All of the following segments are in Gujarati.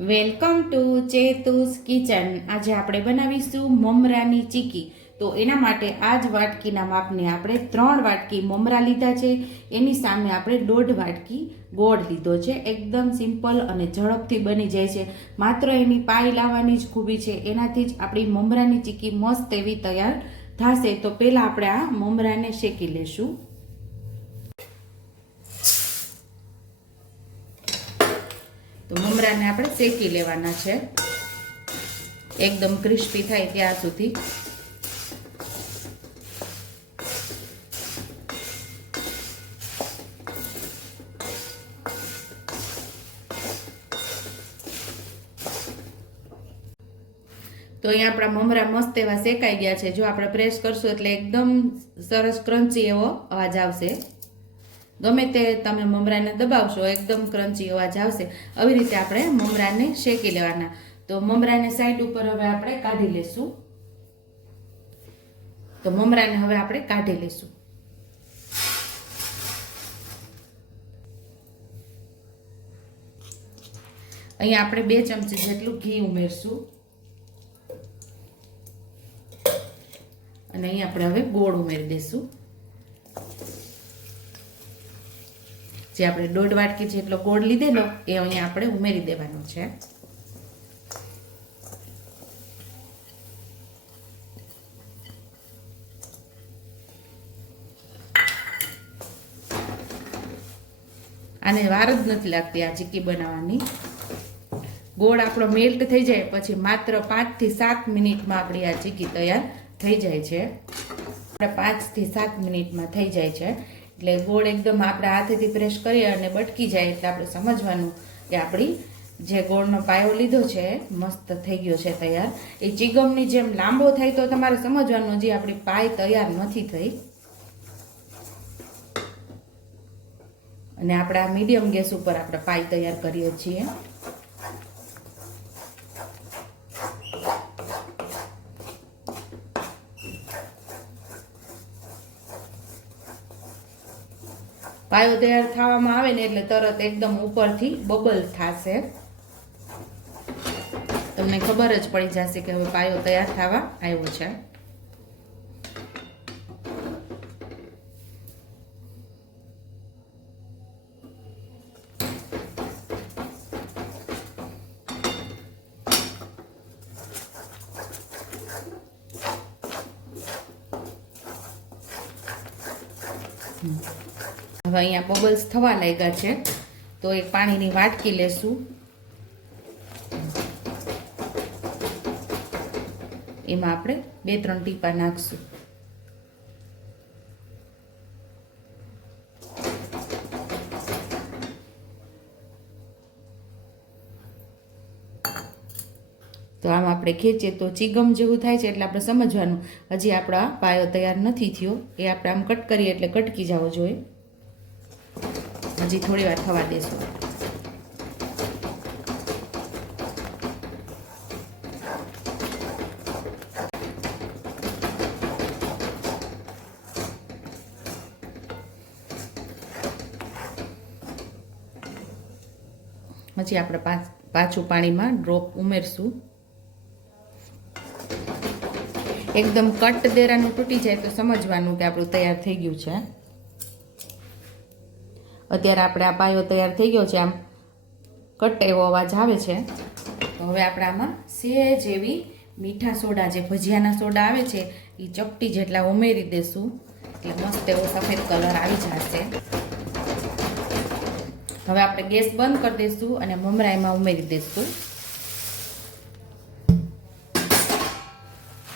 Welcome to ચેતુસ kitchen. આજે આપણે બનાવીશું મમરાની ચીકી. તો એના માટે આ જ વાટકીના માપને આપણે ત્રણ વાટકી મમરા લીધા છે. એની સામે આપણે દોઢ વાટકી ગોળ લીધો છે. એકદમ સિમ્પલ અને ઝડપથી બની જાય છે. માત્ર એની પાઈ લાવવાની જ ખૂબી છે. એનાથી જ આપણી મમરાની ચીકી મસ્ત એવી તૈયાર થશે. તો પહેલાં આપણે આ મમરાને શેકી લેશું. તો આપણે શેકી લેવાના છે. એકદમ ક્રિસ્પી થાય ત્યાં સુધી. તો અહીંયા આપણા મમરા મસ્ત એવા શેકાઈ ગયા છે. જો આપણે પ્રેસ કરશું એટલે એકદમ સરસ ક્રન્ચી એવો અવાજ આવશે. ગમે તે તમે મમરાને દબાવશો, એકદમ ક્રન્ચી અવાજ આવશે. આવી રીતે આપણે મમરાને શેકી લેવાના. તો મમરાને સાઈડ ઉપર હવે આપણે કાઢી લેશું. તો મમરાને હવે આપણે કાઢી લેશું. અહીંયા આપણે બે ચમચી જેટલું ઘી ઉમેરશું. અને અહીં આપણે હવે ગોળ ઉમેરી દઈશું જે આપણે દોઢ વાટકી જેટલો ગોળ લીધેલો, એ અહીંયા આપણે ઉમેરી દેવાનો છે. આને વાર જ નથી લાગતી આ ચીકી બનાવવાની. ગોળ આપણો મેલ્ટ થઈ જાય, પછી માત્ર પાંચથી સાત મિનિટમાં આપણી આ ચીકી તૈયાર થઈ જાય છે. આપણે પાંચથી સાત મિનિટમાં થઈ જાય છે. એટલે ગોળ એકદમ આપણે હાથેથી પ્રેસ કરીએ અને બટકી જાય એટલે આપણે સમજવાનું કે આપણી જે ગોળનો પાયો લીધો છે, મસ્ત થઈ ગયો છે તૈયાર. એ ચિગમની જેમ લાંબો થાય તો તમારે સમજવાનું જે આપણી પાય તૈયાર નથી થઈ. અને આપણે આ મીડિયમ ગેસ ઉપર આપણે પાય તૈયાર કરીએ છીએ. પાયો તૈયાર થવામાં આવે ને એટલે તરત એકદમ ઉપરથી બબલ થશે. તમને ખબર જ પડી જશે કે હવે પાયો તૈયાર થવા આવ્યો છે. હવે અહીંયા બબલ્સ થવા લાગ્યા છે. તો એક પાણીની વાટકી લેશું. એમાં આપણે બે ત્રણ ટીપા નાખશું. તો આમ આપણે ખેંચીએ તો ચીગમ જેવું થાય છે એટલે આપણે સમજવાનું. હજી આપણા પાયો તૈયાર નથી થયો. એ આપણે આમ કટ કરીએ એટલે કટકી જવો જોઈએ. હજી થોડી વાર થવા દેશું. પછી આપણે પાછું પાણીમાં ડ્રોપ ઉમેરશું. એકદમ કટ દેરાનું તૂટી જાય તો સમજવાનું કે આપણું તૈયાર થઈ ગયું છે. અત્યારે આપણે આ પાયો તૈયાર થઈ ગયો છે આમ. કટ એવો અવાજ આવે છે. તો હવે આપણે આમાં સેજ એવી મીઠા સોડા, જે ભજીયાના સોડા આવે છે, એ ચપટી જેટલા ઉમેરી દેશું. એટલે મસ્ત એવો સફેદ કલર આવી જશે. હવે આપણે ગેસ બંધ કરી દઈશું અને મમરાઈમાં ઉમેરી દઈશું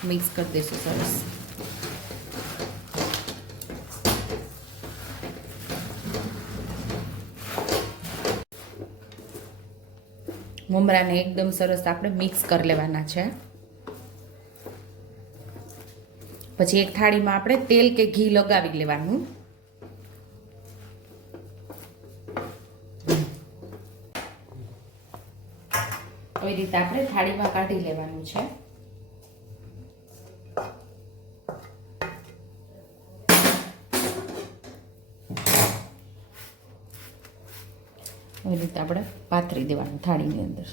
મિક્સ કરી દઈશું સરસ. મમરાને એકદમ સરસ આપણે મિક્સ કરી લેવાના છે. પછી એક થાળીમાં આપણે તેલ કે ઘી લગાવી લેવાનું. આવી રીતે આપણે થાળીમાં કાઢી લેવાનું છે. એવી રીતે આપણે પાથરી દેવાનું થાળીની અંદર.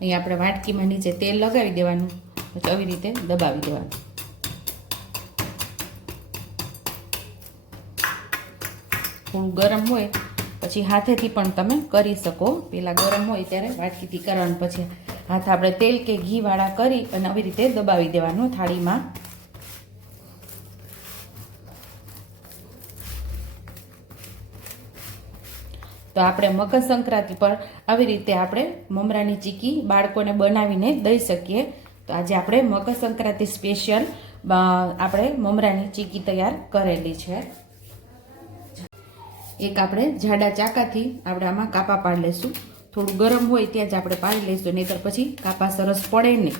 અહીં આપણે વાટકીમાં નીચે તેલ લગાવી દેવાનું, પછી આવી રીતે દબાવી દેવાનું. થોડું ગરમ હોય, પછી હાથેથી પણ તમે કરી શકો. પહેલાં ગરમ હોય ત્યારે વાટકીથી કરવાનું, પછી હાથ આપણે તેલ કે ઘીવાળા કરી અને આવી રીતે દબાવી દેવાનું થાળીમાં. તો આપણે મકર સંક્રાંતિ પર આવી રીતે આપણે મમરાની ચીકી બાળકોને બનાવીને દઈ શકીએ. તો આજે આપણે મકર સંક્રાંતિ સ્પેશિયલ આપણે મમરાની ચીકી તૈયાર કરેલી છે. એક આપણે જાડા ચાકાથી આપણે આમાં કાપા પાડી લઈશું થોડું ગરમ હોય ત્યાં જ આપણે પાડી લઈશું નહીતર પછી કાપા સરસ પડે નહીં.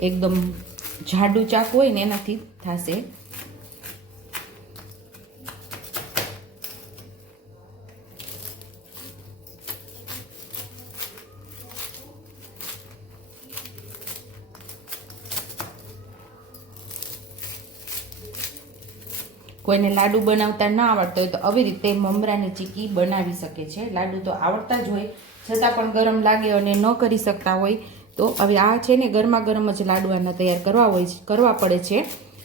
એકદમ જાડું ચાકું હોય ને એનાથી થશે. કોઈને લાડુ બનાવતા ના આવડતો હોય તો આવી રીતે મમરાની ચીકી બનાવી શકે છે. લાડુ તો આવડતા જ હોય, છતાં પણ ગરમ લાગે અને ન કરી શકતા હોય તો હવે આ છે ને ગરમા ગરમ જ લાડવાના તૈયાર કરવા હોય કરવા પડે છે.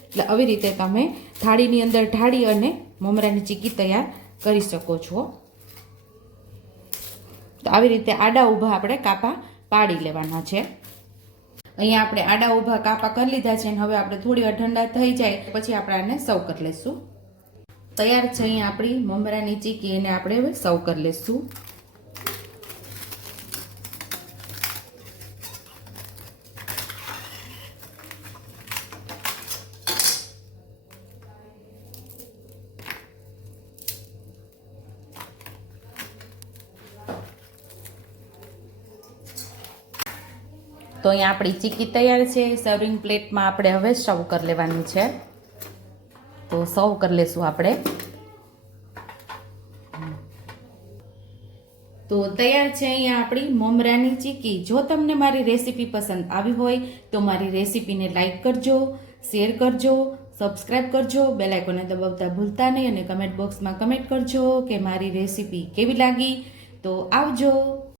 એટલે આવી રીતે તમે થાળીની અંદર ઢાળી અને મમરાની ચીકી તૈયાર કરી શકો છો. તો આવી રીતે આડા ઊભા આપણે કાપા પાડી લેવાના છે. અહીંયા આપણે આડા ઊભા કાપા કરી લીધા છે અને હવે આપણે થોડી વાર ઠંડા થઈ જાય પછી આપણે આને સર્વ કરી લઈશું તૈયાર છે અહીંયા આપણી મમરાની ચીકી એને આપણે હવે સર્વ કરી લઈશું તો અહીંયા આપણી ચીકી તૈયાર છે. સર્વિંગ પ્લેટમાં આપણે હવે સર્વ કરી લેવાની છે. તો સર્વ કરી લેશું આપણે. તો તૈયાર છે અહીંયા આપણી મમરાની ચીકી. જો તમને મારી રેસીપી પસંદ આવી હોય, તો મારી રેસીપીને લાઈક કરજો શેર કરજો સબસ્ક્રાઇબ કરજો બેલ આઇકોને દબાવતા ભૂલતા નહીં અને કમેન્ટ બોક્સમાં કમેન્ટ કરજો કે મારી રેસીપી કેવી લાગી. તો આવજો.